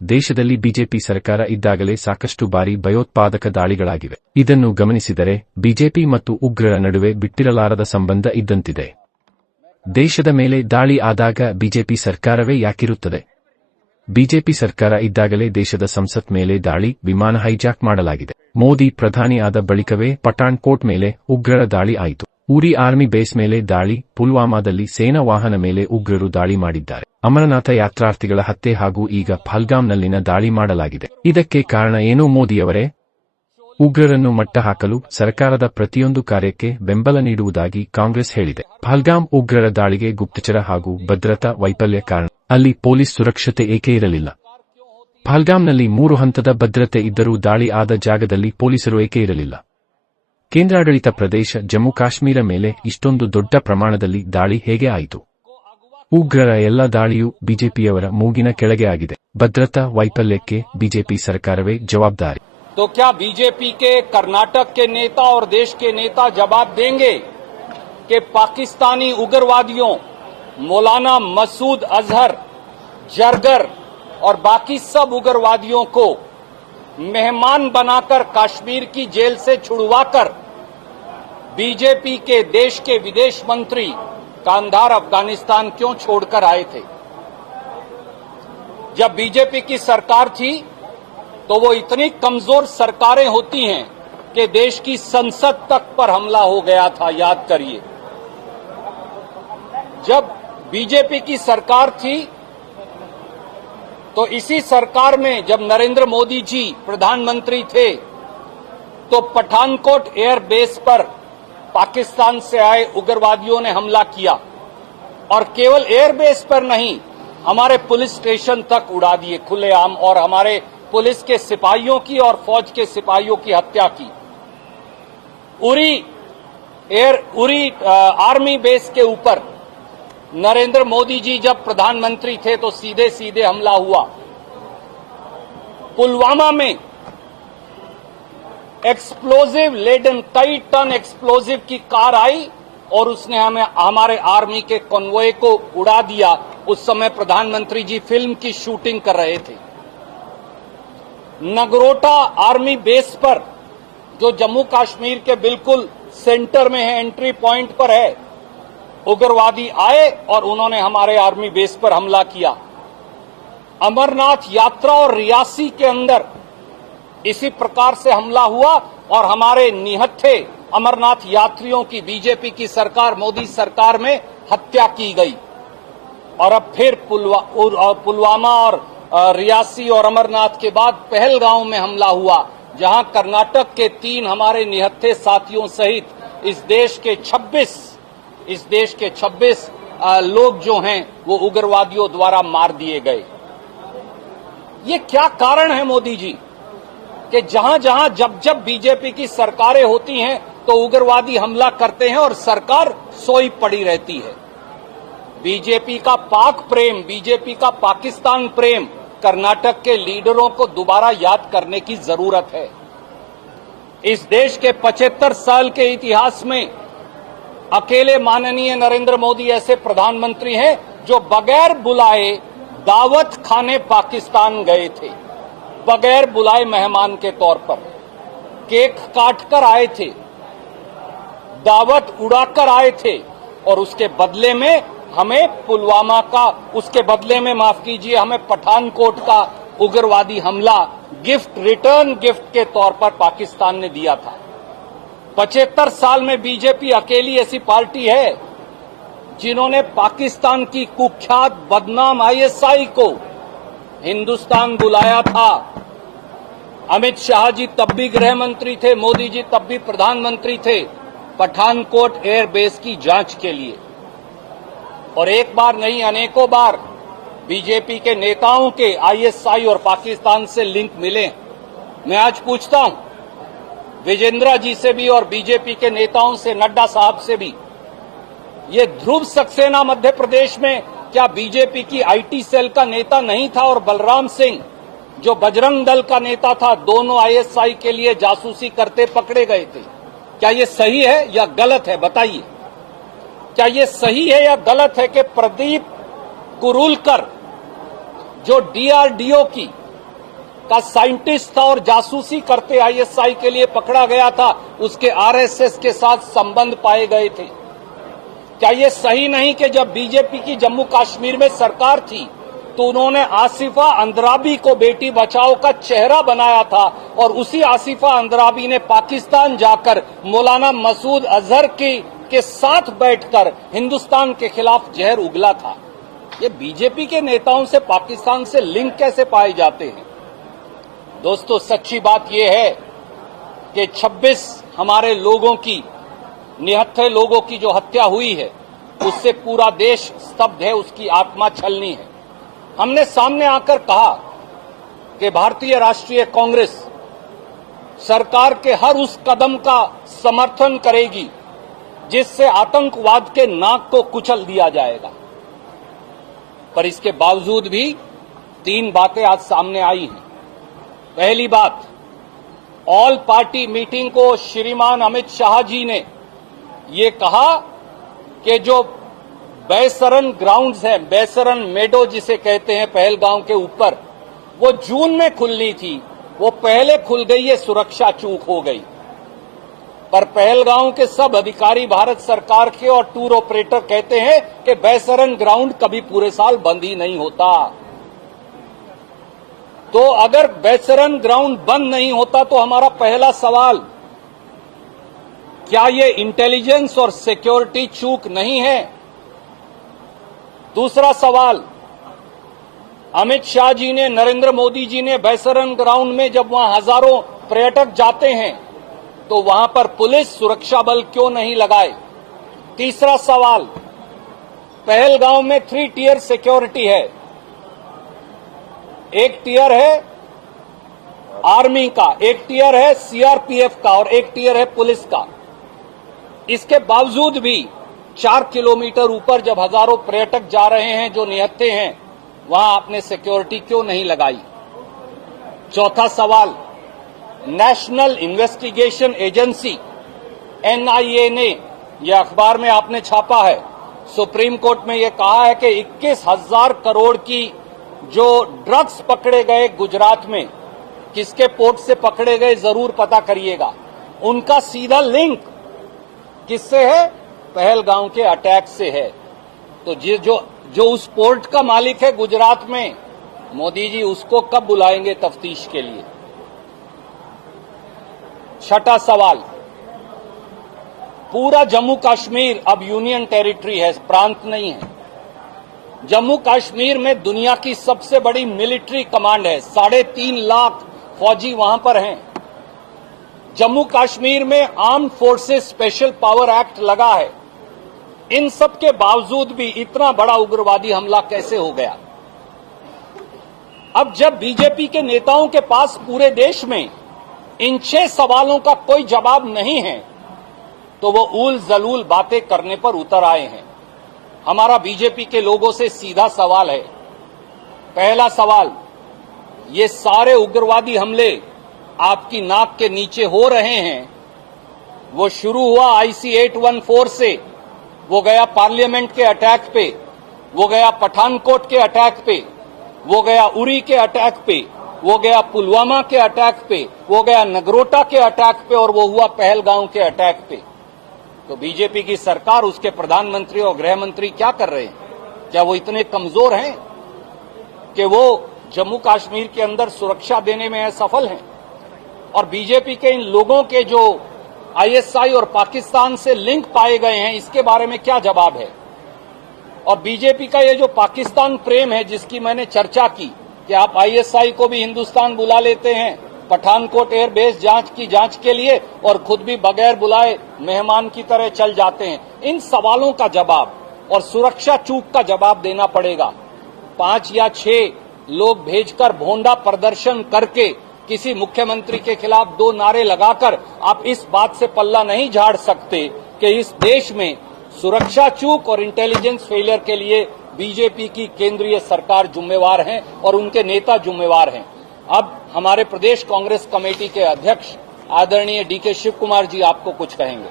ದೇಶದಲ್ಲಿ ಬಿಜೆಪಿ ಸರ್ಕಾರ ಇದ್ದಾಗಲೇ ಸಾಕಷ್ಟು ಬಾರಿ ಭಯೋತ್ಪಾದಕ ದಾಳಿಗಳಾಗಿವೆ. ಇದನ್ನು ಗಮನಿಸಿದರೆ ಬಿಜೆಪಿ ಮತ್ತು ಉಗ್ರರ ನಡುವೆ ಬಿಟ್ಟಿರಲಾರದ ಸಂಬಂಧ ಇದ್ದಂತಿದೆ. ದೇಶದ ಮೇಲೆ ದಾಳಿ ಆದಾಗ ಬಿಜೆಪಿ ಸರ್ಕಾರವೇ ಯಾಕಿರುತ್ತದೆ? ಬಿಜೆಪಿ ಸರ್ಕಾರ ಇದ್ದಾಗಲೇ ದೇಶದ ಸಂಸತ್ ಮೇಲೆ ದಾಳಿ, ವಿಮಾನ ಹೈಜಾಕ್ ಮಾಡಲಾಗಿದೆ. ಮೋದಿ ಪ್ರಧಾನಿ ಆದ ಬಳಿಕವೇ ಪಠಾಣ್ ಕೋಟ್ ಮೇಲೆ ಉಗ್ರರ ದಾಳಿ ಆಯಿತು. ಉರಿ ಆರ್ಮಿ ಬೇಸ್ ಮೇಲೆ ದಾಳಿ, ಪುಲ್ವಾಮಾದಲ್ಲಿ ಸೇನಾ ವಾಹನ ಮೇಲೆ ಉಗ್ರರು ದಾಳಿ ಮಾಡಿದ್ದಾರೆ. ಅಮರನಾಥ ಯಾತ್ರಾರ್ಥಿಗಳ ಹತ್ಯೆ ಹಾಗೂ ಈಗ ಪಹಲ್ಗಾಮ್ನಲ್ಲಿನ ದಾಳಿ ಮಾಡಲಾಗಿದೆ. ಇದಕ್ಕೆ ಕಾರಣ ಏನು ಮೋದಿಯವರೇ? ಉಗ್ರರನ್ನು ಮಟ್ಟ ಹಾಕಲು ಸರ್ಕಾರದ ಪ್ರತಿಯೊಂದು ಕಾರ್ಯಕ್ಕೆ ಬೆಂಬಲ ನೀಡುವುದಾಗಿ ಕಾಂಗ್ರೆಸ್ ಹೇಳಿದೆ. ಪಹಲ್ಗಾಮ್ ಉಗ್ರರ ದಾಳಿಗೆ ಗುಪ್ತಚರ ಹಾಗೂ ಭದ್ರತಾ ವೈಫಲ್ಯ ಕಾರಣ. ಅಲ್ಲಿ ಪೊಲೀಸ್ ಸುರಕ್ಷತೆ ಏಕೆ ಇರಲಿಲ್ಲ? ಪಹಲ್ಗಾಮ್ನಲ್ಲಿ 3 ಹಂತದ ಭದ್ರತೆ ಇದ್ದರೂ ದಾಳಿ ಆದ ಜಾಗದಲ್ಲಿ ಪೊಲೀಸರು ಏಕೆ ಇರಲಿಲ್ಲ? ಕೇಂದ್ರಾಡಳಿತ ಪ್ರದೇಶ ಜಮ್ಮು ಕಾಶ್ಮೀರ ಮೇಲೆ ಇಷ್ಟೊಂದು ದೊಡ್ಡ ಪ್ರಮಾಣದಲ್ಲಿ ದಾಳಿ ಹೇಗೆ ಆಯಿತು? ಉಗ್ರರ ಎಲ್ಲ ದಾಳಿಯೂ ಬಿಜೆಪಿಯವರ ಮೂಗಿನ ಕೆಳಗೆ ಆಗಿದೆ. ಭದ್ರತಾ ವೈಫಲ್ಯಕ್ಕೆ ಬಿಜೆಪಿ ಸರ್ಕಾರವೇ ಜವಾಬ್ದಾರಿ. तो क्या बीजेपी के कर्नाटक के नेता और देश के नेता जवाब देंगे कि पाकिस्तानी उग्रवादियों मौलाना मसूद अजहर, जरगर और बाकी सब उग्रवादियों को मेहमान बनाकर कश्मीर की जेल से छुड़वाकर बीजेपी के देश के विदेश मंत्री कांधार अफगानिस्तान क्यों छोड़कर आए थे? जब बीजेपी की सरकार थी तो वो इतनी कमजोर सरकारें होती हैं कि देश की संसद तक पर हमला हो गया था, याद करिए। जब बीजेपी की सरकार थी तो इसी सरकार में जब नरेंद्र मोदी जी प्रधानमंत्री थे तो पठानकोट एयर बेस पर पाकिस्तान से आए उग्रवादियों ने हमला किया और केवल एयर बेस पर नहीं, हमारे पुलिस स्टेशन तक उड़ा दिए खुलेआम और हमारे पुलिस के सिपाहियों की और फौज के सिपाहियों की हत्या की। उरी आर्मी बेस के ऊपर नरेंद्र मोदी जी जब प्रधानमंत्री थे तो सीधे सीधे हमला हुआ। पुलवामा में एक्सप्लोजिव लेडन कई टन एक्सप्लोजिव की कार आई और उसने हमारे आर्मी के कॉन्वॉय को उड़ा दिया। उस समय प्रधानमंत्री जी फिल्म की शूटिंग कर रहे थे। नगरोटा आर्मी बेस पर जो जम्मू कश्मीर के बिल्कुल सेंटर में है, एंट्री पॉइंट पर है, उग्रवादी आए और उन्होंने हमारे आर्मी बेस पर हमला किया। अमरनाथ यात्रा और रियासी के अंदर इसी प्रकार से हमला हुआ और हमारे निहत्थे अमरनाथ यात्रियों की बीजेपी की सरकार, मोदी सरकार में हत्या की गई। और अब फिर पुलवामा और रियासी और अमरनाथ के बाद पहलगांव में हमला हुआ, जहां कर्नाटक के 3 हमारे निहत्थे साथियों सहित इस देश के 26 लोग जो हैं वो उग्रवादियों द्वारा मार दिए गए। ये क्या कारण है मोदी जी कि जहां जहां जब जब बीजेपी की सरकारें होती हैं तो उग्रवादी हमला करते हैं और सरकार सोई पड़ी रहती है? बीजेपी का पाक प्रेम, बीजेपी का पाकिस्तान प्रेम कर्नाटक के लीडरों को दोबारा याद करने की जरूरत है। इस देश के 75 साल के इतिहास में अकेले माननीय नरेंद्र मोदी ऐसे प्रधानमंत्री हैं जो बगैर बुलाए दावत खाने पाकिस्तान गए थे, बगैर बुलाए मेहमान के तौर पर केक काटकर आए थे, दावत उड़ाकर आए थे और उसके बदले में हमें पुलवामा का, उसके बदले में माफ कीजिए, हमें पठानकोट का उग्रवादी हमला रिटर्न गिफ्ट के तौर पर पाकिस्तान ने दिया था। 75 साल में बीजेपी अकेली ऐसी पार्टी है जिन्होंने पाकिस्तान की कुख्यात बदनाम आईएसआई को हिंदुस्तान बुलाया था। अमित शाह जी तब भी गृह मंत्री थे, मोदी जी तब भी प्रधानमंत्री थे, पठानकोट एयर बेस की जांच के लिए। और एक बार नहीं, अनेकों बार बीजेपी के नेताओं के आईएसआई और पाकिस्तान से लिंक मिले। मैं आज पूछता हूं विजेंद्र जी से भी और बीजेपी के नेताओं से, नड्डा साहब से भी, ये ध्रुव सक्सेना मध्य प्रदेश में क्या बीजेपी की आईटी सेल का नेता नहीं था? और बलराम सिंह जो बजरंग दल का नेता था, दोनों आईएसआई के लिए जासूसी करते पकड़े गए थे। क्या ये सही है या गलत है? बताइए, क्या ये सही है या गलत है कि प्रदीप कुरुलकर जो डीआरडीओ की का साइंटिस्ट था और जासूसी करते आईएसआई के लिए पकड़ा गया था, उसके आरएसएस के साथ संबंध पाए गए थे। क्या ये सही नहीं कि जब बीजेपी की जम्मू कश्मीर में सरकार थी तो उन्होंने आसिफा अंद्राबी को बेटी बचाओ का चेहरा बनाया था और उसी आसिफा अंद्राबी ने पाकिस्तान जाकर मौलाना मसूद अजहर के साथ बैठकर हिंदुस्तान के खिलाफ जहर उगला था। ये बीजेपी के नेताओं से पाकिस्तान से लिंक कैसे पाए जाते हैं? दोस्तों, सच्ची बात यह है कि 26 हमारे लोगों की, निहत्थे लोगों की जो हत्या हुई है, उससे पूरा देश स्तब्ध है, उसकी आत्मा छलनी है। हमने सामने आकर कहा कि भारतीय राष्ट्रीय कांग्रेस सरकार के हर उस कदम का समर्थन करेगी जिससे आतंकवाद के नाक को कुचल दिया जाएगा। पर इसके बावजूद भी 3 बातें आज सामने आई हैं। पहली बात, ऑल पार्टी मीटिंग को श्रीमान अमित शाह जी ने ये कहा कि जो बैसरन ग्राउंड्स है, बैसरन मेडो जिसे कहते हैं पहलगांव के ऊपर, वो जून में खुलनी थी, वो पहले खुल गई, ये सुरक्षा चूक हो गई। पर पहलगांव के सब अधिकारी भारत सरकार के और टूर ऑपरेटर कहते हैं कि बैसरन ग्राउंड कभी पूरे साल बंद ही नहीं होता। तो अगर बैसरन ग्राउंड बंद नहीं होता तो हमारा पहला सवाल, क्या ये इंटेलिजेंस और सिक्योरिटी चूक नहीं है? दूसरा सवाल, अमित शाह जी ने, नरेंद्र मोदी जी ने बैसरन ग्राउंड में जब वहां हजारों पर्यटक जाते हैं तो वहां पर पुलिस सुरक्षा बल क्यों नहीं लगाए? तीसरा सवाल, पहलगांव में 3 टियर सिक्योरिटी है। एक टियर है आर्मी का, एक टियर है सीआरपीएफ का और एक टियर है पुलिस का। इसके बावजूद भी 4 किलोमीटर ऊपर जब हजारों पर्यटक जा रहे हैं जो निहत्थे हैं, वहां आपने सिक्योरिटी क्यों नहीं लगाई? चौथा सवाल, नेशनल इन्वेस्टिगेशन एजेंसी एनआईए ने, यह अखबार में आपने छापा है, सुप्रीम कोर्ट में यह कहा है कि 21,000 करोड़ की जो ड्रग्स पकड़े गए गुजरात में, किसके पोर्ट से पकड़े गए जरूर पता करिएगा, उनका सीधा लिंक किससे है? पहलगांव के अटैक से है। तो जो उस पोर्ट का मालिक है गुजरात में, मोदी जी उसको कब बुलाएंगे तफ्तीश के लिए? छठा सवाल, पूरा जम्मू कश्मीर अब यूनियन टेरिटरी है, प्रांत नहीं है। जम्मू कश्मीर में दुनिया की सबसे बड़ी मिलिट्री कमांड है, 3.5 लाख फौजी वहां पर हैं। जम्मू कश्मीर में armed forces special power act लगा है। इन सब के बावजूद भी इतना बड़ा उग्रवादी हमला कैसे हो गया? अब जब बीजेपी के नेताओं के पास पूरे देश में इन 6 सवालों का कोई जवाब नहीं है तो वो ऊल जलूल बातें करने पर उतर आए हैं। हमारा बीजेपी के लोगों से सीधा सवाल है। पहला सवाल, ये सारे उग्रवादी हमले आपकी नाक के नीचे हो रहे हैं, वो शुरू हुआ IC 814 से, वो गया पार्लियामेंट के अटैक पे, वो गया पठानकोट के अटैक पे, वो गया उरी के अटैक पे, वो गया पुलवामा के अटैक पे, वो गया नगरोटा के अटैक पे और वो हुआ पहलगांव के अटैक पे। तो बीजेपी की सरकार, उसके प्रधानमंत्री और गृह मंत्री क्या कर रहे हैं? क्या वो इतने कमजोर हैं कि वो जम्मू कश्मीर के अंदर सुरक्षा देने में असफल हैं? और बीजेपी के इन लोगों के जो ISI और पाकिस्तान से लिंक पाए गए हैं, इसके बारे में क्या जवाब है? और बीजेपी का ये जो पाकिस्तान प्रेम है जिसकी मैंने चर्चा की कि आप ISI को भी हिंदुस्तान बुला लेते हैं पठानकोट एयरबेस जांच के लिए और खुद भी बगैर बुलाए मेहमान की तरह चल जाते हैं, इन सवालों का जवाब और सुरक्षा चूक का जवाब देना पड़ेगा। 5 या 6 लोग भेजकर भोंडा प्रदर्शन करके किसी मुख्यमंत्री के खिलाफ 2 नारे लगाकर आप इस बात से पल्ला नहीं झाड़ सकते कि इस देश में सुरक्षा चूक और इंटेलिजेंस फेलियर के लिए बीजेपी की केंद्रीय सरकार जिम्मेवार है और उनके नेता जिम्मेवार हैं। अब हमारे प्रदेश कांग्रेस कमेटी के अध्यक्ष आदरणीय DK शिव कुमार जी आपको कुछ कहेंगे।